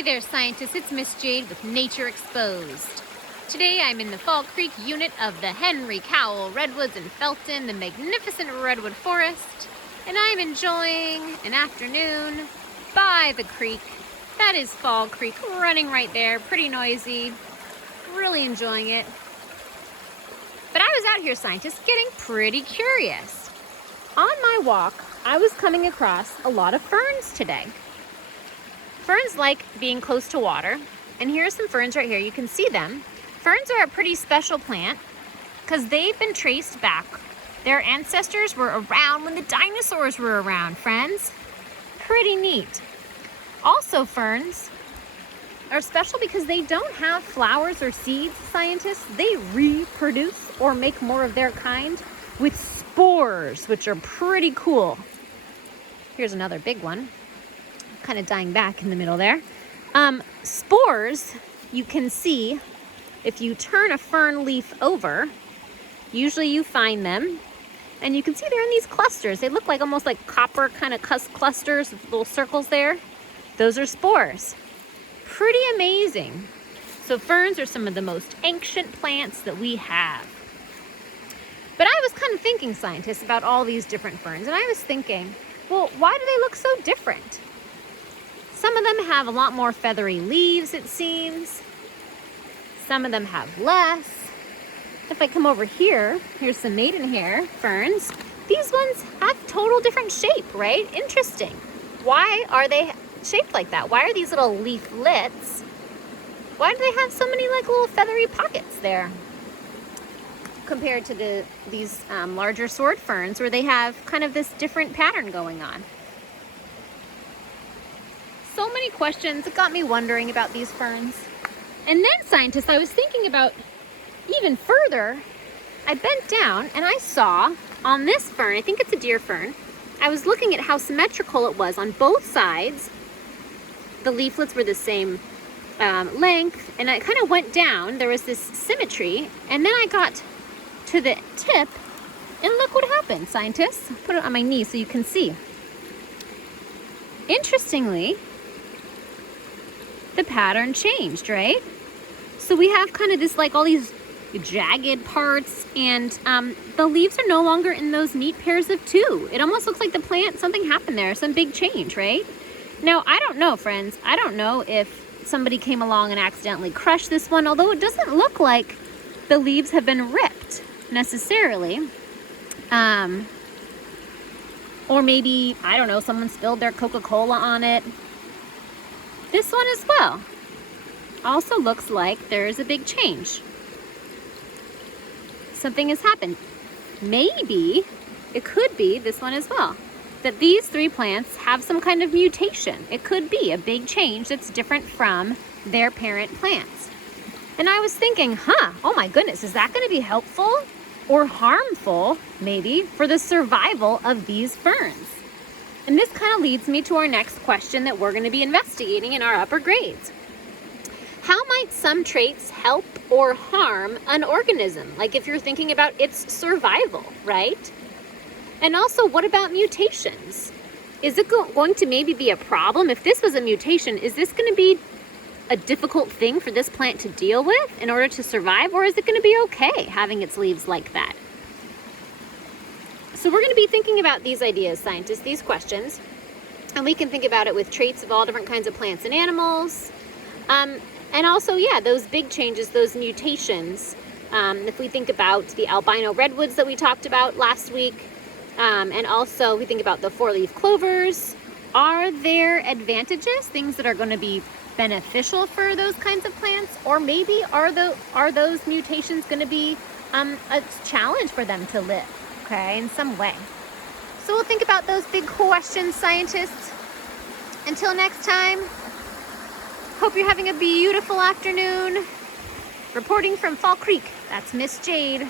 Hey there, scientists. It's Miss Jade with Nature Exposed. Today I'm in the Fall Creek unit of the Henry Cowell Redwoods in Felton, the magnificent redwood forest, and I'm enjoying an afternoon by the creek. That is Fall Creek, running right there, pretty noisy, really enjoying it. But I was out here, scientists, getting pretty curious. On my walk, I was coming across a lot of ferns today. Ferns like being close to water, and here are some ferns right here. You can see them. Ferns are a pretty special plant because they've been traced back. Their ancestors were around when the dinosaurs were around, friends. Pretty neat. Also, ferns are special because they don't have flowers or seeds, scientists. They reproduce or make more of their kind with spores, which are pretty cool. Here's another big one. Kind of dying back in the middle there. Spores, you can see if you turn a fern leaf over, usually you find them, and you can see they're in these clusters. They look like almost like copper kind of clusters with little circles there. Those are spores. Pretty amazing. So ferns are some of the most ancient plants that we have. But I was kind of thinking, scientists, about all these different ferns, and I was thinking, well, why do they look so different? Some of them have a lot more feathery leaves, it seems. Some of them have less. If I come over here, here's some maidenhair ferns. These ones have total different shape, right? Interesting. Why are they shaped like that? Why are these little leaflets? Why do they have so many like little feathery pockets there? Compared to these larger sword ferns where they have kind of this different pattern going on. So many questions. It got me wondering about these ferns. And then, scientists, I was thinking about even further. I bent down and I saw on this fern, I think it's a deer fern, I was looking at how symmetrical it was on both sides. The leaflets were the same length, and I kind of went down. There was this symmetry, and then I got to the tip, and look what happened, scientists. Put it on my knee so you can see. Interestingly, the pattern changed, right? So we have kind of this, like all these jagged parts, and the leaves are no longer in those neat pairs of two. It almost looks like the plant, something happened there, some big change, right? Now, I don't know, friends. I don't know if somebody came along and accidentally crushed this one, although it doesn't look like the leaves have been ripped necessarily. Or maybe, I don't know, someone spilled their Coca-Cola on it. This one as well also looks like there's a big change. Something has happened. Maybe it could be this one as well, that these three plants have some kind of mutation. It could be a big change that's different from their parent plants. And I was thinking, oh my goodness, is that going to be helpful or harmful, maybe, for the survival of these ferns? And this kind of leads me to our next question that we're going to be investigating in our upper grades. How might some traits help or harm an organism? Like if you're thinking about its survival, right? And also, what about mutations? Is it going to maybe be a problem? If this was a mutation, is this going to be a difficult thing for this plant to deal with in order to survive? Or is it going to be okay having its leaves like that? So we're going to be thinking about these ideas, scientists, these questions, and we can think about it with traits of all different kinds of plants and animals. And also, yeah, those big changes, those mutations. If we think about the albino redwoods that we talked about last week, and also we think about the four-leaf clovers, are there advantages, things that are going to be beneficial for those kinds of plants? Or maybe are those mutations going to be a challenge for them to live? Okay, in some way. So we'll think about those big questions, scientists. Until next time, hope you're having a beautiful afternoon. Reporting from Fall Creek, that's Miss Jade.